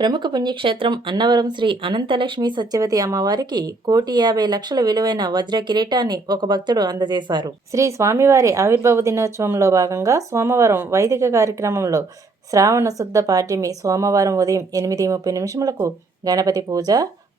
ప్రముఖ పుణ్యక్షేత్రం అన్నవరం శ్రీ అనంతలక్ష్మి సత్యవతి అమ్మవారికి కోటి యాభై లక్షల విలువైన వజ్ర కిరీటాన్ని ఒక భక్తుడు అందజేశారు. శ్రీ స్వామివారి ఆవిర్భావ దినోత్సవంలో భాగంగా సోమవారం వైదిక కార్యక్రమంలో శ్రావణ శుద్ధ పాఠ్యమి సోమవారం ఉదయం ఎనిమిది ముప్పై నిమిషములకు గణపతి పూజ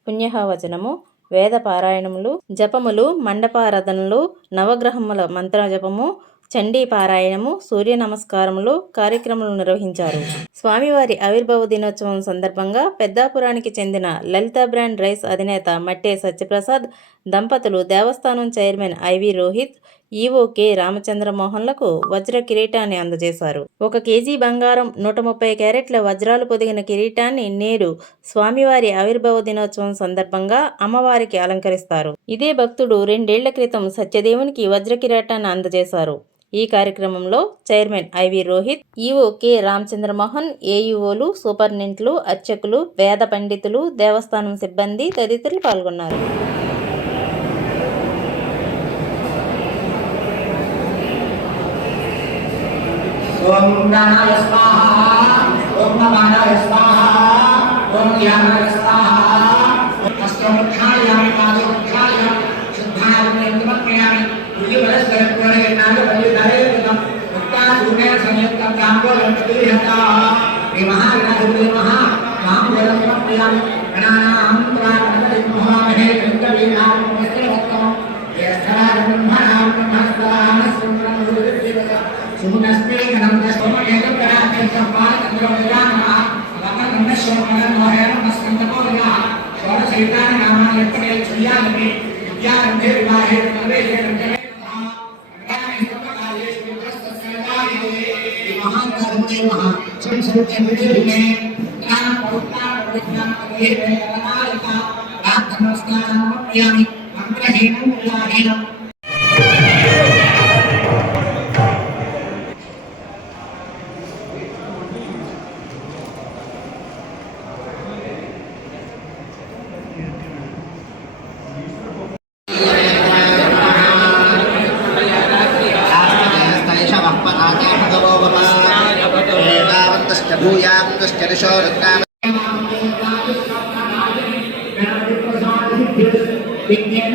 పుణ్యహవచనము వేద పారాయణములు జపములు మండపారాధనలు నవగ్రహముల మంత్ర జపము చండీ పారాయణము సూర్య నమస్కారములు కార్యక్రమాలు నిర్వహించారు. స్వామివారి ఆవిర్భావ దినోత్సవం సందర్భంగా పెద్దాపురానికి చెందిన లలిత బ్రాండ్ రైస్ అధినేత మట్టే సత్యప్రసాద్ దంపతులు దేవస్థానం chairman IV Rohit EO K Ramachandra మోహన్లకు వజ్ర కిరీటాన్ని అందజేశారు. ఒక కేజీ బంగారం నూట ముప్పై క్యారెట్ల వజ్రాలు పొదిగిన కిరీటాన్ని నేడు స్వామివారి ఆవిర్భావ దినోత్సవం సందర్భంగా అమ్మవారికి అలంకరిస్తారు. ఇదే భక్తుడు రెండేళ్ళ క్రితం సత్యదేవునికి వజ్ర కిరీటాన్ని అందజేశారు. ఈ కార్యక్రమంలో chairman IV Rohit EO K Ramachandramohan ఏఈఓలు సూపరింటెండెంట్లు అర్చకులు వేద పండితులు దేవస్థానం సిబ్బంది తదితరులు పాల్గొన్నారు. ఓం ప్రాణాయ స్వాహ ఓం నమానాయ స్వాహ ఓం యానాయ స్వాహ హస్తముఖాయామి పాదముఖాయామి శుద్ధాయ నిర్మక్యామి రుజువలస్కరత్వరేణాయ సంయుక్తం తాంబూలం ప్రతిహత శ్రీ మహావినాయకుడే మహా తాంబూలం సమర్పయామి గణానాం. Yeah. भूयां दुश्चरिशो रुद्राम विज्ञान